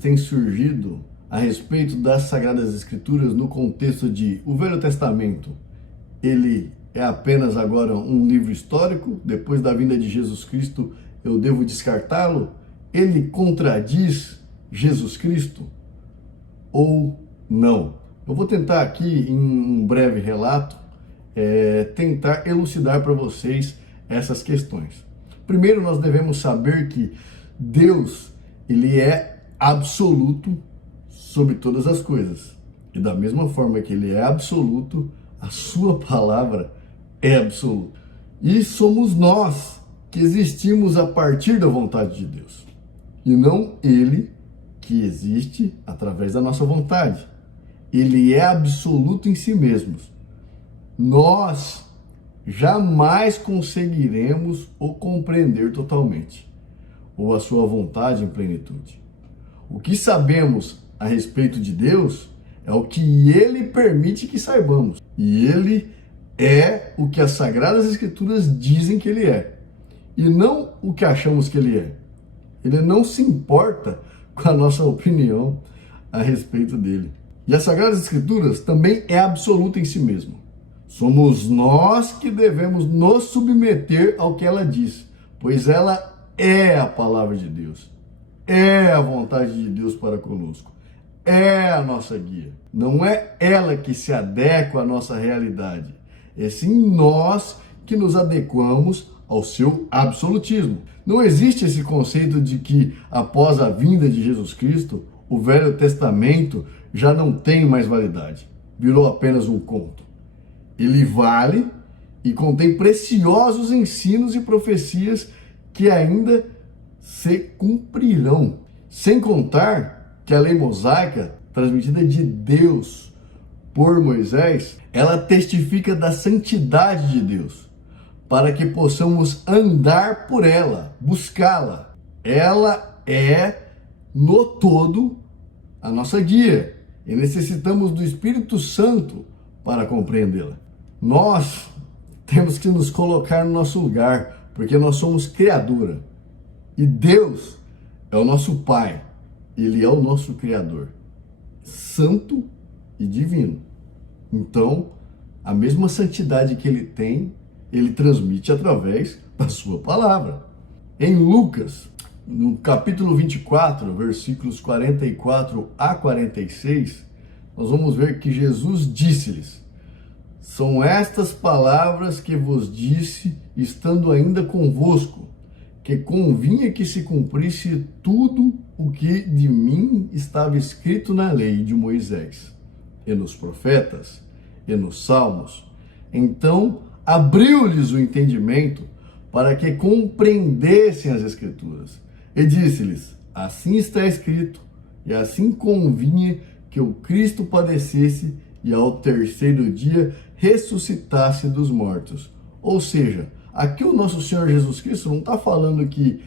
têm surgido a respeito das Sagradas Escrituras no contexto de o Velho Testamento, ele é apenas agora um livro histórico, depois da vinda de Jesus Cristo eu devo descartá-lo? Ele contradiz Jesus Cristo ou não? Eu vou tentar aqui, em um breve relato, tentar elucidar para vocês essas questões. Primeiro, nós devemos saber que Deus, ele é absoluto sobre todas as coisas. E da mesma forma que ele é absoluto, a sua palavra é absoluta. E somos nós que existimos a partir da vontade de Deus. E não ele que existe através da nossa vontade. Ele é absoluto em si mesmo. Nós jamais conseguiremos o compreender totalmente, ou a sua vontade em plenitude. O que sabemos a respeito de Deus é o que ele permite que saibamos. E ele é o que as Sagradas Escrituras dizem que ele é, e não o que achamos que ele é. Ele não se importa com a nossa opinião a respeito dele. E as Sagradas Escrituras também é absoluta em si mesmo. Somos nós que devemos nos submeter ao que ela diz, pois ela é a palavra de Deus, é a vontade de Deus para conosco, é a nossa guia. Não é ela que se adequa à nossa realidade, é sim nós que nos adequamos ao seu absolutismo. Não existe esse conceito de que após a vinda de Jesus Cristo, o Velho Testamento já não tem mais validade, virou apenas um conto. Ele vale e contém preciosos ensinos e profecias que ainda se cumprirão. Sem contar que a lei mosaica, transmitida de Deus por Moisés, ela testifica da santidade de Deus, para que possamos andar por ela, buscá-la. Ela é, no todo, a nossa guia, e necessitamos do Espírito Santo para compreendê-la. Nós temos que nos colocar no nosso lugar, porque nós somos criatura. E Deus é o nosso Pai. Ele é o nosso Criador. Santo e divino. Então, a mesma santidade que ele tem, ele transmite através da sua palavra. Em Lucas, no capítulo 24, versículos 44 a 46, nós vamos ver que Jesus disse-lhes: são estas palavras que vos disse, estando ainda convosco, que convinha que se cumprisse tudo o que de mim estava escrito na lei de Moisés, e nos profetas, e nos salmos. Então abriu-lhes o entendimento para que compreendessem as Escrituras. E disse-lhes: assim está escrito, e assim convinha que o Cristo padecesse e ao terceiro dia ressuscitasse dos mortos. Ou seja, aqui o nosso Senhor Jesus Cristo não está falando que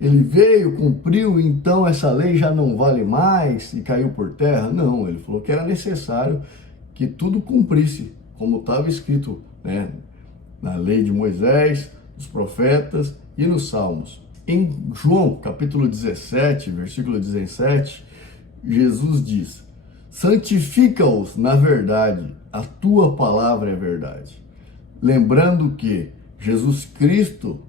ele veio, cumpriu, então essa lei já não vale mais e caiu por terra. Não, ele falou que era necessário que tudo cumprisse, como estava escrito, né, na lei de Moisés, nos profetas e nos salmos. Em João, capítulo 17, versículo 17, Jesus diz: santifica-os na verdade, a tua palavra é verdade. Lembrando que Jesus Cristo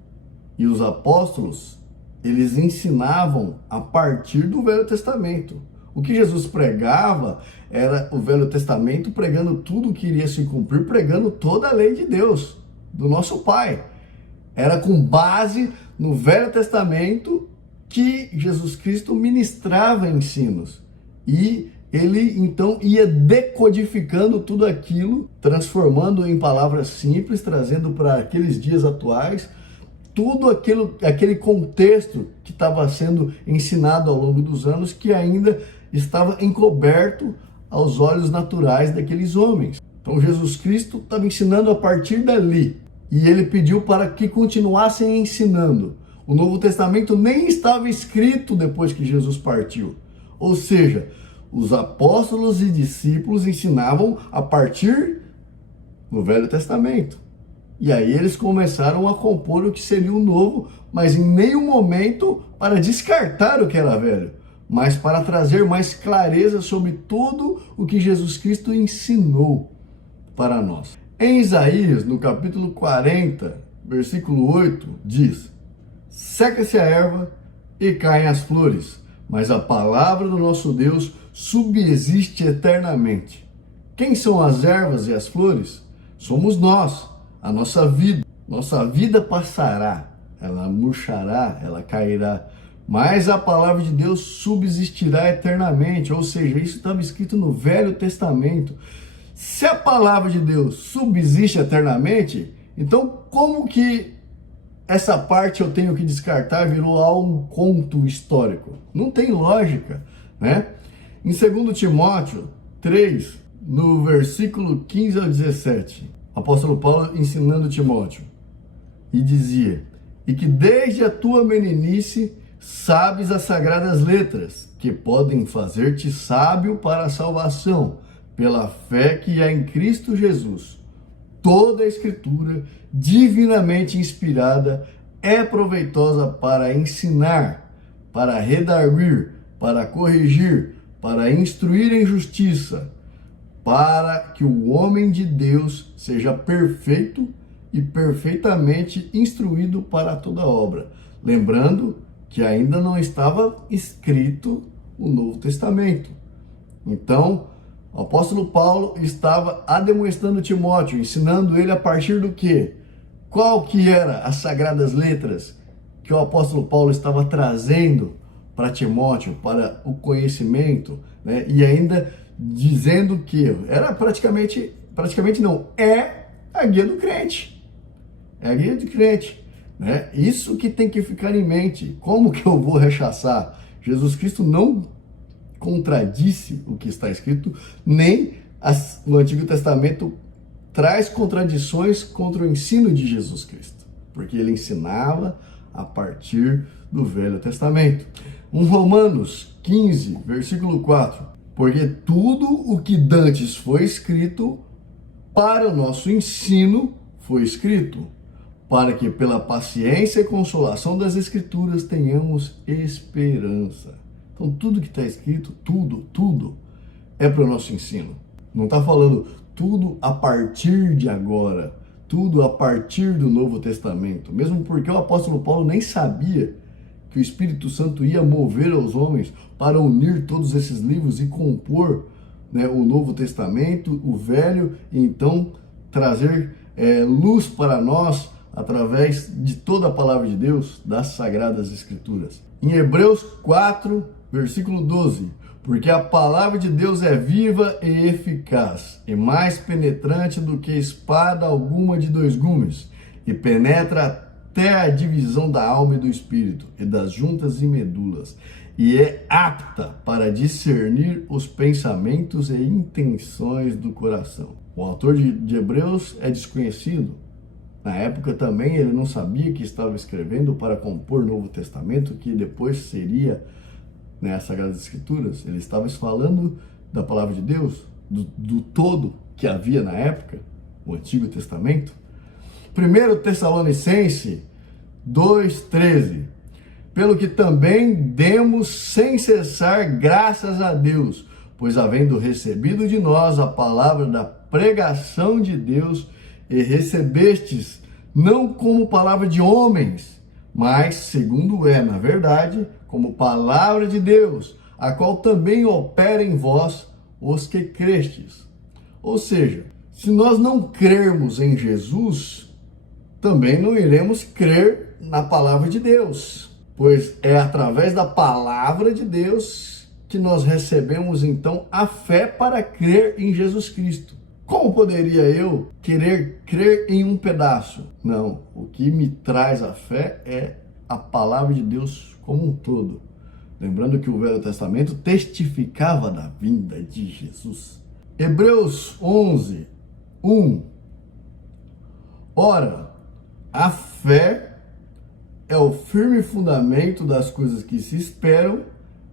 e os apóstolos, eles ensinavam a partir do Velho Testamento. O que Jesus pregava era o Velho Testamento pregando tudo que iria se cumprir, pregando toda a lei de Deus, do nosso Pai. Era com base no Velho Testamento que Jesus Cristo ministrava ensinos. E ele então ia decodificando tudo aquilo, transformando em palavras simples, trazendo para aqueles dias atuais tudo aquele contexto que estava sendo ensinado ao longo dos anos, que ainda estava encoberto aos olhos naturais daqueles homens. Então Jesus Cristo estava ensinando a partir dali, e ele pediu para que continuassem ensinando. O Novo Testamento nem estava escrito depois que Jesus partiu. Ou seja, os apóstolos e discípulos ensinavam a partir do Velho Testamento. E aí eles começaram a compor o que seria o novo, mas em nenhum momento para descartar o que era velho. mas para trazer mais clareza sobre tudo o que Jesus Cristo ensinou para nós. Em Isaías, no capítulo 40, versículo 8, diz: seca-se a erva e caem as flores, mas a palavra do nosso Deus subsiste eternamente. Quem são as ervas e as flores? Somos nós, a nossa vida. Nossa vida passará, ela murchará, ela cairá, mas a palavra de Deus subsistirá eternamente. Ou seja, isso estava escrito no Velho Testamento. Se a palavra de Deus subsiste eternamente, então como que essa parte eu tenho que descartar virou algo conto histórico? Não tem lógica, né? Em 2 Timóteo 3, no versículo 15 ao 17, o apóstolo Paulo ensinando Timóteo, e dizia: e que desde a tua meninice sabes as sagradas letras, que podem fazer-te sábio para a salvação, pela fé que há em Cristo Jesus. Toda a Escritura, divinamente inspirada, é proveitosa para ensinar, para redarguir, para corrigir, para instruir em justiça, para que o homem de Deus seja perfeito e perfeitamente instruído para toda obra. Lembrando que ainda não estava escrito o Novo Testamento. Então, o apóstolo Paulo estava ademoestando Timóteo, ensinando ele a partir do quê? Qual que era as sagradas letras que o apóstolo Paulo estava trazendo para Timóteo, para o conhecimento, né? E ainda dizendo que era praticamente não, é a guia do crente. É a guia do crente, né? Isso que tem que ficar em mente. Como que eu vou rechaçar? Jesus Cristo não contradisse o que está escrito, nem o Antigo Testamento traz contradições contra o ensino de Jesus Cristo, porque ele ensinava a partir do Velho Testamento. Romanos 15, versículo 4, porque tudo o que dantes foi escrito para o nosso ensino foi escrito, para que pela paciência e consolação das Escrituras tenhamos esperança. Então tudo que está escrito, tudo é para o nosso ensino. Não está falando tudo a partir de agora, tudo a partir do Novo Testamento. Mesmo porque o apóstolo Paulo nem sabia que o Espírito Santo ia mover aos homens para unir todos esses livros e compor, né, o Novo Testamento, o Velho, e então trazer luz para nós através de toda a palavra de Deus, das Sagradas Escrituras. Em Hebreus 4, versículo 12, porque a palavra de Deus é viva e eficaz, e mais penetrante do que espada alguma de dois gumes, e penetra até a divisão da alma e do espírito, e das juntas e medulas, e é apta para discernir os pensamentos e intenções do coração. O autor de Hebreus é desconhecido. Na época também ele não sabia que estava escrevendo para compor o Novo Testamento, que depois seria, né, as Sagradas Escrituras. Ele estava falando da palavra de Deus, do todo que havia na época, o Antigo Testamento. 1 Tessalonicenses 2,13, pelo que também demos sem cessar graças a Deus, pois havendo recebido de nós a palavra da pregação de Deus, e recebestes não como palavra de homens, mas segundo é, na verdade, como palavra de Deus, a qual também opera em vós os que crestes. Ou seja, se nós não crermos em Jesus, também não iremos crer na palavra de Deus, pois é através da palavra de Deus que nós recebemos então a fé para crer em Jesus Cristo. Como poderia eu querer crer em um pedaço? Não, o que me traz a fé é a palavra de Deus como um todo. Lembrando que o Velho Testamento testificava da vinda de Jesus. Hebreus 11, 1. Ora, a fé é o firme fundamento das coisas que se esperam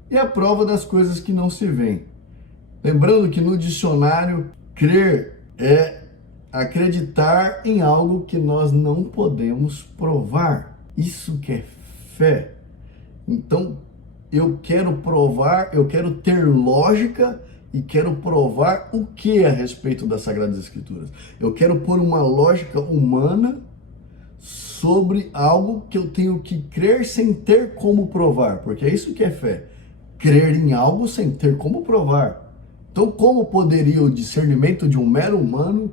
e a prova das coisas que não se veem. Lembrando que no dicionário, crer é acreditar em algo que nós não podemos provar. Isso que é fé. Então, eu quero provar, eu quero ter lógica e quero provar o que a respeito das Sagradas Escrituras. Eu quero pôr uma lógica humana sobre algo que eu tenho que crer sem ter como provar, porque é isso que é fé. Crer em algo sem ter como provar. Então, como poderia o discernimento de um mero humano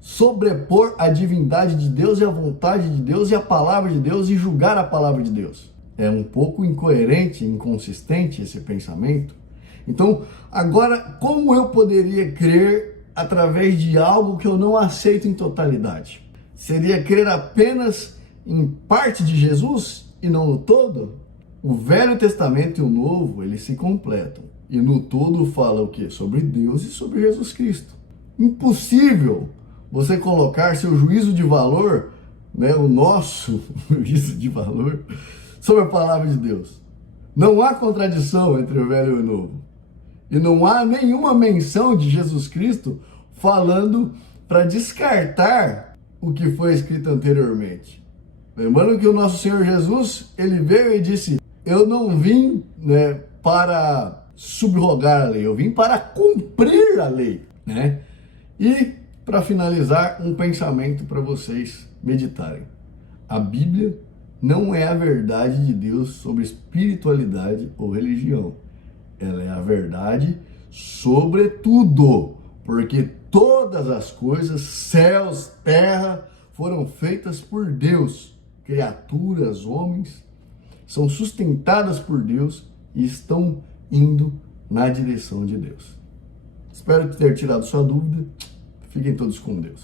sobrepor a divindade de Deus e a vontade de Deus e a palavra de Deus e julgar a palavra de Deus? É um pouco incoerente, inconsistente esse pensamento. Então, agora, como eu poderia crer através de algo que eu não aceito em totalidade? Seria crer apenas em parte de Jesus e não no todo? O Velho Testamento e o Novo, eles se completam. E no todo fala o quê? Sobre Deus e sobre Jesus Cristo. Impossível você colocar seu juízo de valor, né, o nosso juízo de valor, sobre a palavra de Deus. Não há contradição entre o Velho e o Novo. E não há nenhuma menção de Jesus Cristo falando para descartar o que foi escrito anteriormente. Lembrando que o nosso Senhor Jesus, ele veio e disse: eu não vim, né, para subrogar a lei, eu vim para cumprir a lei, né? E, para finalizar, um pensamento para vocês meditarem. A Bíblia não é a verdade de Deus sobre espiritualidade ou religião. Ela é a verdade sobre tudo, porque todas as coisas, céus, terra, foram feitas por Deus. Criaturas, homens, são sustentadas por Deus e estão indo na direção de Deus. Espero ter tirado sua dúvida. Fiquem todos com Deus.